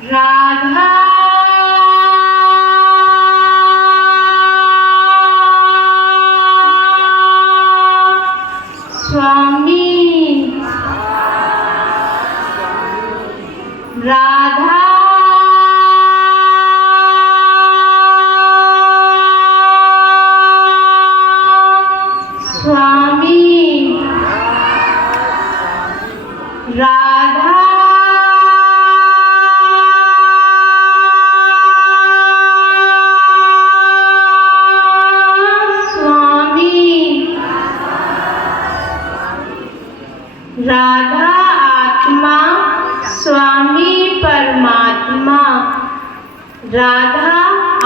राधा स्वामी, राधा स्वामी, राधा राधा आत्मा स्वामी परमात्मा। राधा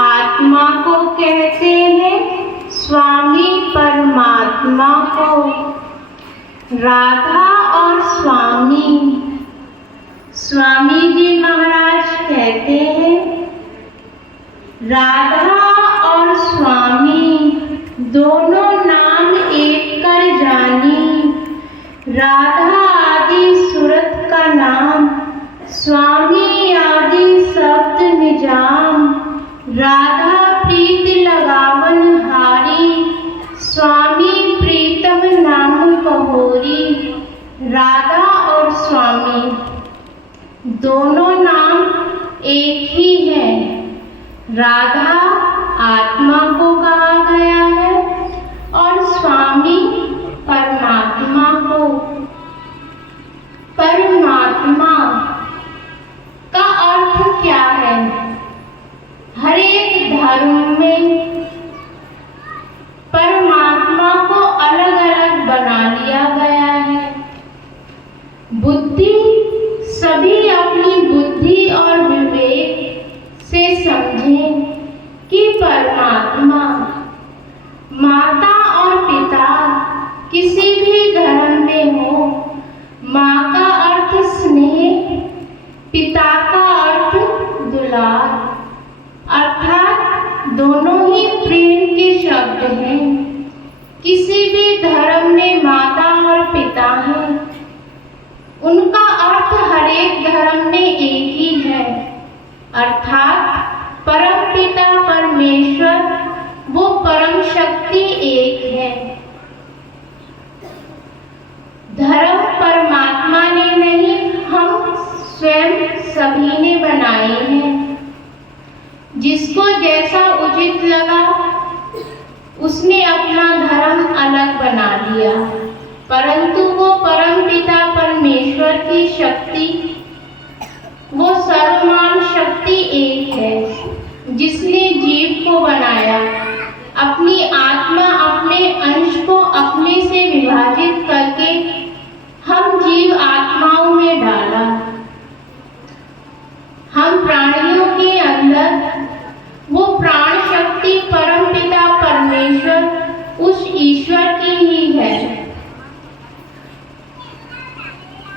आत्मा को कहते हैं, स्वामी परमात्मा को। राधा और स्वामी, स्वामी जी महाराज कहते हैं, राधा और स्वामी दोनों नाम एक कर जानी। राधा आदि सूरत का नाम, स्वामी आदि शब्द निजाम। राधा प्रीत लगावन हारी, स्वामी प्रीतम नाम कहोरी। राधा और स्वामी दोनों नाम एक ही है। राधा आत्मा को कहा गया है और स्वामी परमात्मा को। परमात्मा का अर्थ क्या है? हर एक धर्म में परमात्मा को अलग अलग बना लिया गया है। बुद्धि, सभी अपनी बुद्धि और विवेक से समझें कि परमात्मा माता और पिता किसी भी धर्म में हो। माँ का अर्थ स्नेह, पिता का अर्थ दुलार, अर्थात दोनों ही प्रेम के शब्द हैं। किसी भी धर्म में माता और पिता हैं, उनका अर्थ हर एक धर्म में एक ही है, अर्थात परम पिता परमेश्वर, वो परम शक्ति एक है। धर्म परमात्मा ने नहीं, हम स्वयं सभी ने बनाए हैं। जिसको जैसा उचित लगा उसने अपना धर्म अलग बना लिया, परंतु वो परम पिता परमेश्वर की शक्ति, वो सर्वमान शक्ति एक है। जिसने जीव को बनाया, अपनी आत्मा अपने अंश को अपने से विभाजित करके हम जीव आत्माओं में डाला। हम प्राणियों के अंदर वो प्राण शक्ति परम पिता परमेश्वर, उस ईश्वर की ही है।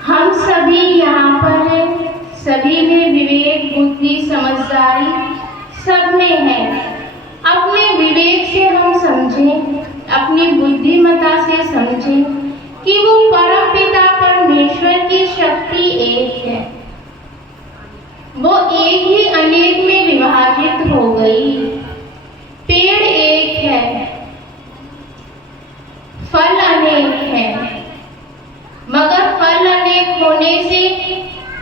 हम सभी यहाँ पर हैं, सभी में विवेक, बुद्धि, समझदारी सब में है। अपने विवेक से हम समझें, अपनी बुद्धिमता से समझें कि वो परम पिता परमेश्वर की शक्ति एक है। वो एक ही अनेक में विभाजित हो गई। पेड़ एक है, फल अनेक है, मगर फल अनेक होने से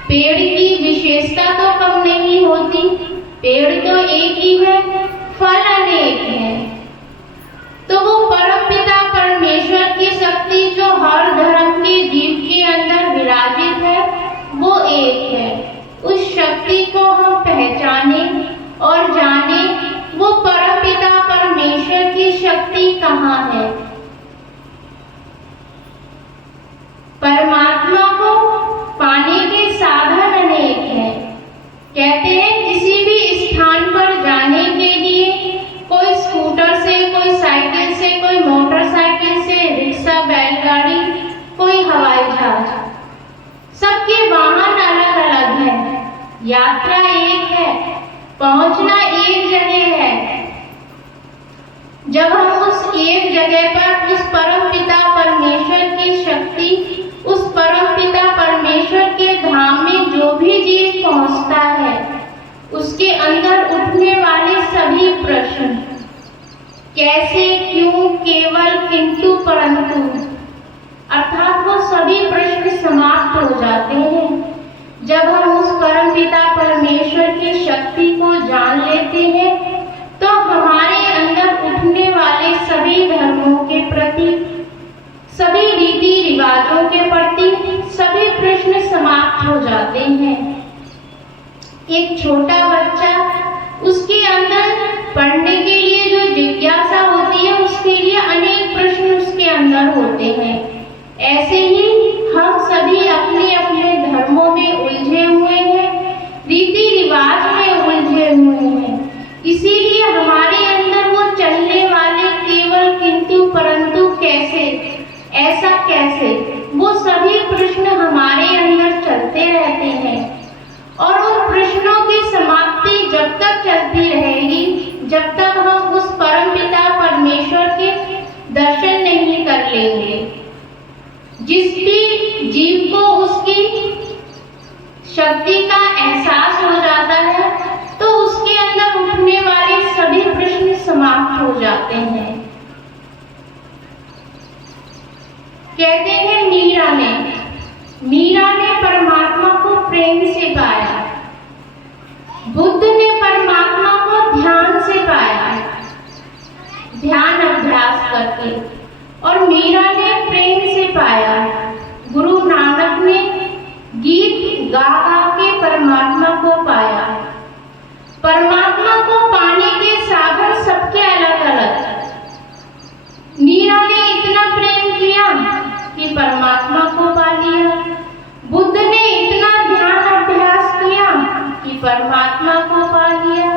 पेड़ की विशेषता तो कम नहीं होती। पेड़ तो एक ही है, फल अनेक है। तो वो परम पिता परमेश्वर की शक्ति जो हर धर्म के जीव के अंदर विराजित है, वो एक है। उस शक्ति को हम पहचाने और जाने, वो परम पिता परमेश्वर की शक्ति कहाँ है। परमात्मा को पाने के साधन अनेक हैं। कहते हैं किसी भी स्थान पर जाने के लिए कोई स्कूटर से, कोई साइकिल से, कोई मोटरसाइकिल से, रिक्शा, बैलगाड़ी, कोई हवाई जहाज, सबके वाहन अलग अलग हैं। यात्रा एक है, पहुंचना एक जगह है। जब हम उस एक जगह पर उस परम पिता परमेश्वर की शक्ति, उस परम पिता परमेश्वर के धाम में जो भी जीव पहुंचता है, कैसे, क्यों, केवल, किंतु, परंतु, अर्थात वो सभी प्रश्न समाप्त हो जाते हैं जब हम उस परमपिता परमेश्वर की शक्ति को जान लेते हैं। तो हमारे अंदर उठने वाले सभी धर्मों के प्रति, सभी रीति रिवाजों के प्रति सभी प्रश्न समाप्त हो जाते हैं। एक छोटा बच्चा, उसके अंदर पढ़ने के लिए जो जिज्ञासा होती है, उसके लिए अनेक प्रश्न उसके अंदर होते हैं। ऐसे ही हम सभी अपने अपने धर्मों में उलझे हुए हैं, रीति रिवाज में उलझे हुए हैं। इसीलिए हमारे अंदर वो चलने वाले केवल, किंतु, परंतु, कैसे, ऐसा कैसे, वो सभी प्रश्न हमारे अंदर चलते रहते हैं। और उन प्रश्नों की समाप्ति जब तक चलती रहेगी जब तक हम उस परमपिता परमेश्वर के दर्शन नहीं कर लेंगे। जिस भी जीव को उसकी शक्ति का एहसास हो जाता है तो उसके अंदर उठने वाले सभी प्रश्न समाप्त हो जाते हैं। कहते हैं मीरा ने परमात्मा को प्रेम से पाया, बुद्ध ने परमात्मा को ध्यान से पाया, ध्यान अभ्यास करके, और मीरा ने प्रेम से पाया। गुरु नानक ने गीत गा गा के परमात्मा को पाया। परमात्मा को पाने के साधन सबके अलग अलग। मीरा ने इतना प्रेम किया कि परमात्मा को पा लिया। बुद्ध ने इतना ध्यान अभ्यास किया कि परमात्मा को पा लिया।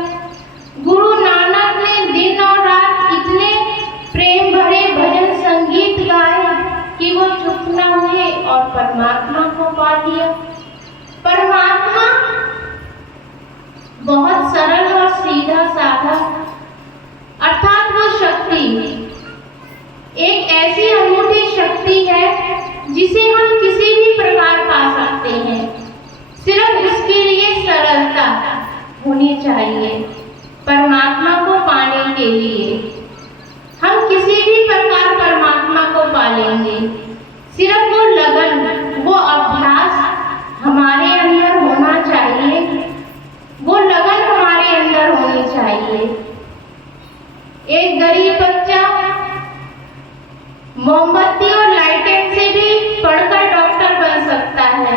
गुरु नानक ने दिन और रात इतने प्रेम भरे भजन संगीत गाए कि वो चुप न हुए और परमात्मा को पा लिया। परमात्मा बहुत सरल और सीधा साधा, अर्थात वो शक्ति एक ऐसी अनूठी शक्ति है जिसे हम किसी भी प्रकार पा सकते हैं। सिर्फ उसके लिए सरलता होनी चाहिए। परमात्मा को पाने के लिए हम किसी भी प्रकार परमात्मा को पा लेंगे। सिर्फ वो लगन, वो अभ्यास हमारे अंदर होना चाहिए, वो लगन हमारे अंदर होनी चाहिए। एक गरीब बच्चा मोमबत्ती और लाइटें से भी पढ़कर डॉक्टर बन सकता है।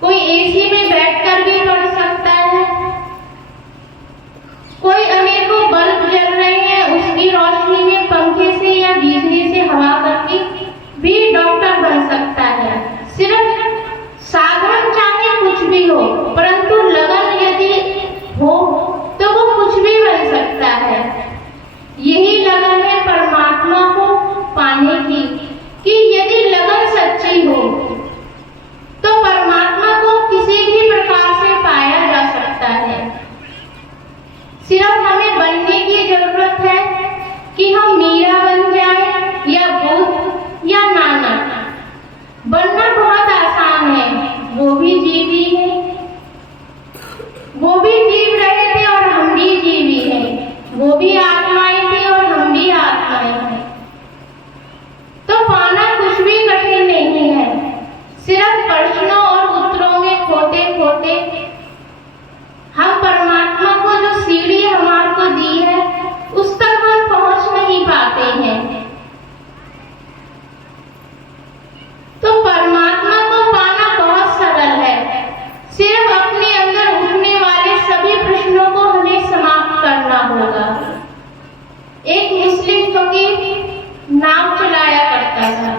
कोई एसी में बैठकर भी पढ़ सकता है। कोई अनेकों बल्ब जल रहे हैं, उसकी रोशनी में पंखे से या बिजली से हवा करके भी डॉक्टर बन सकता है। सिर्फ साधन चाहे कुछ भी हो, परंतु लगन यदि हो तो वो कुछ भी बन सकता है। यही लगन है परमात्मा को पाने की, कि यदि लगन सच्ची हो तो परमात्मा को किसी भी प्रकार से पाया जा सकता है। सिर्फ हमें बनने की जरूरत है कि हम मीरा बन जाएं या बुद्ध या नानक। बनना बहुत आसान है, वो भी जीवी है, वो भी जीव रहे थे और हम भी जीवी हैं। वो भी आत्माएं थी और हम भी आत्माएं हैं। तो पाना कुछ भी कठिन नहीं है। सिर्फ प्रश्नों और उत्तरों में खोते खोते हम परमात्मा को जो सीढ़ी हमारे को दी है उस तक हम पहुंच नहीं पाते हैं। तो परमात्मा को पाना बहुत सरल है। सिर्फ अपने अंदर उठने वाले सभी प्रश्नों को हमें समाप्त करना होगा। एक मुस्लिम फकीर नाव चलाया करता था।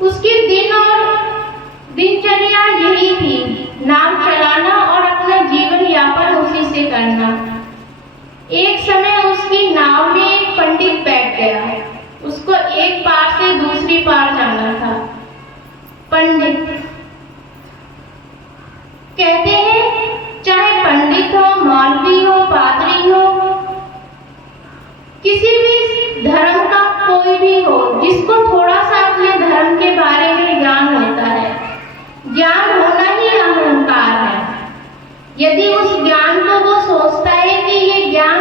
उसकी दिन और दिनचर्या यही थी, नाव चलाना और अपना जीवन यापन उसी से करना। एक समय उसकी नाव में एक पंडित बैठ गया। उसको एक पार से दूसरी पार जाना था। पंडित कहते हैं चाहे पंडित हो, मौलवी हो, पादरी हो, किसी भी धर्म का कोई भी हो, जिसको थोड़ा सा अपने धर्म के बारे में ज्ञान होता है, ज्ञान होना ही अहंकार है। यदि उस ज्ञान को वो सोचता है कि ये ज्ञान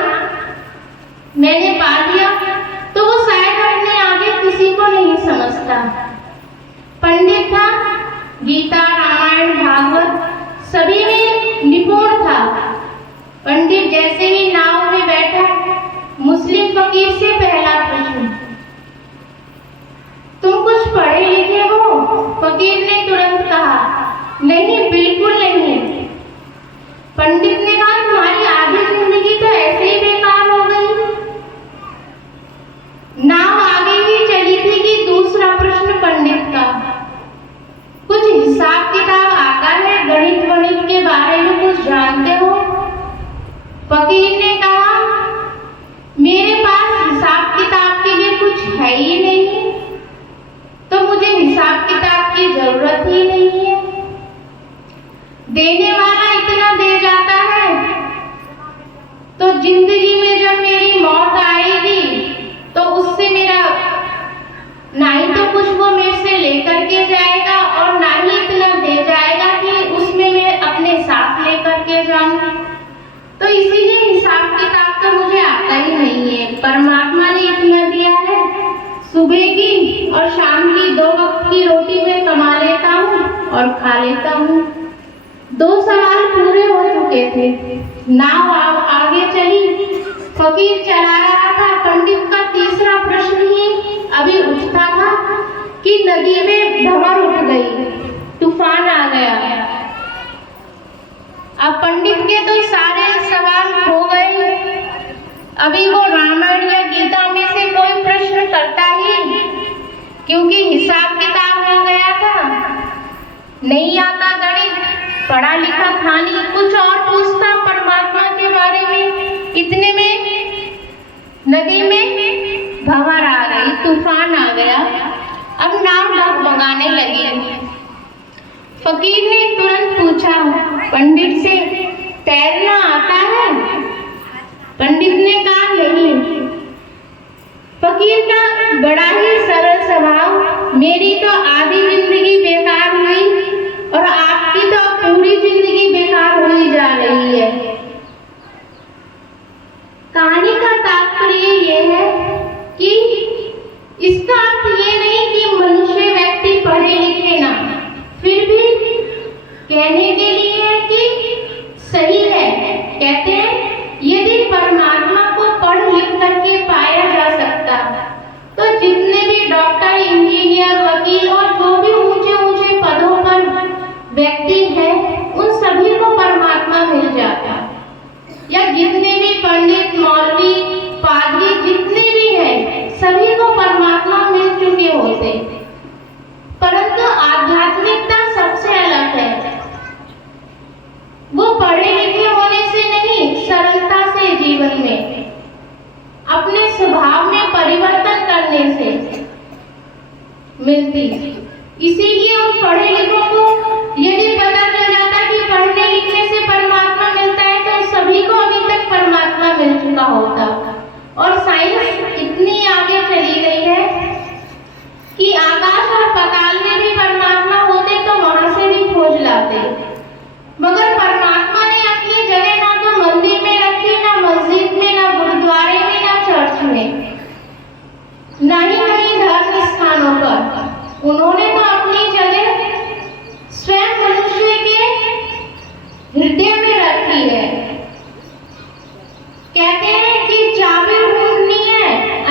मैंने पा लिया, तो वो शायद अपने आगे किसी को नहीं समझता। पंडित था, गीता, रामायण, भागवत सभी में निपुण था। पंडित जैसे ही नाव में बैठा, मुस्लिम फकीर से पहला प्रश्न, तुम कुछ पढ़े लिखे हो? फकीर ने तुरंत कहा, नहीं, बिल्कुल नहीं। पंडित ने कहा, तुम्हारी आधी जिंदगी तो ऐसे ही बेकार हो गई। नाव आगे ही चली थी कि दूसरा प्रश्न पंडित का, कुछ हिसाब किताब आता है? गणित वणित के बारे में कुछ जानते हो? फकीर ने कहा, मेरे पास हिसाब किताब के लिए कुछ है ही नहीं, तो मुझे हिसाब किताब की जरूरत ही नहीं है। देने वाला इतना दे जाता है, तो जिंदगी में जब मेरी मौत आएगी तो उससे मेरा ना ही तो कुछ वो मेरे से लेकर के जाएगा और ना ही इतना दे जाएगा कि उसमें मैं अपने साथ लेकर के जाऊं। तो इसीलिए हिसाब किताब तो मुझे आता ही नहीं है। परमात्मा ने इतना दिया है, सुबह की और शाम की 2 वक्त की रोटी मैं कमा लेता हूँ और खा लेता हूँ। 2 सवाल पूरे हो चुके थे। नाव आगे चली, फकीर चला रहा था। पंडित का तीसरा प्रश्न ही अभी उठता था कि नदी में भंवर उठ गई, तूफान आ गया। अब पंडित के तो सारे सवाल हो गए। अभी वो रामायण या गीता में से कोई प्रश्न करता ही, क्योंकि हिसाब किताब हो गया था, नहीं आता गणित, पढ़ा लिखा था नहीं, कुछ और पूछता परमात्मा के बारे में। इतने में नदी में भंवर आ गई, तूफान आ गया। अब नाव डगमगाने लगी। फकीर ने तुरंत पूछा पंडित से, तैरना आता है? पंडित ने कहा, नहीं। फकीर का बड़ा ही सरल स्वभाव, मेरी तो आधी जिंदगी बेकार हुई और आपकी तो पूरी जिंदगी बेकार हुई जा रही है। कहानी का तात्पर्य ये है कि इसका अर्थ ये नहीं कि मनुष्य व्यक्ति पढ़े लिखे ना, फिर भी कहने के लिए है कि सही है। कहते हैं, यदि परमात्मा को पढ़ लिख करके पाया जा सकता, तो जितने भी डॉक्टर, इंजीनियर, वकील और जो भी ऊंचे ऊंचे पदों पर व्यक्ति है, उन सभी को परमात्मा मिल जाता। या जितने भी पंडित, मौलवी, पादरी जितने भी हैं, सभी को परमात्मा मिल चुके होते। परंतु आध्यात्मिकता सबसे अलग है। वो पढ़े लिखे होने से नहीं, सरलता से जीवन में अपने स्वभाव में परिवर्तन करने से मिलती। इसीलिए उन पढ़े लिखों को यदि पता चल जाता कि पढ़ने लिखने से परमात्मा मिलता है, तो सभी को अभी तक परमात्मा मिल चुका होता। और साइंस इतनी आगे चली गई है कि आकाश और पाताल में भी परमात्मा होते तो वहां से भी खोज लाते। मगर परमात्मा ने अपनी जगह ना तो मंदिर में रखी, ना मस्जिद में, ना गुरुद्वारे में, ना चर्च में, ना ही कहीं धर्म स्थानों पर। उन्होंने तो अपनी जगह स्वयं मनुष्य के हृदय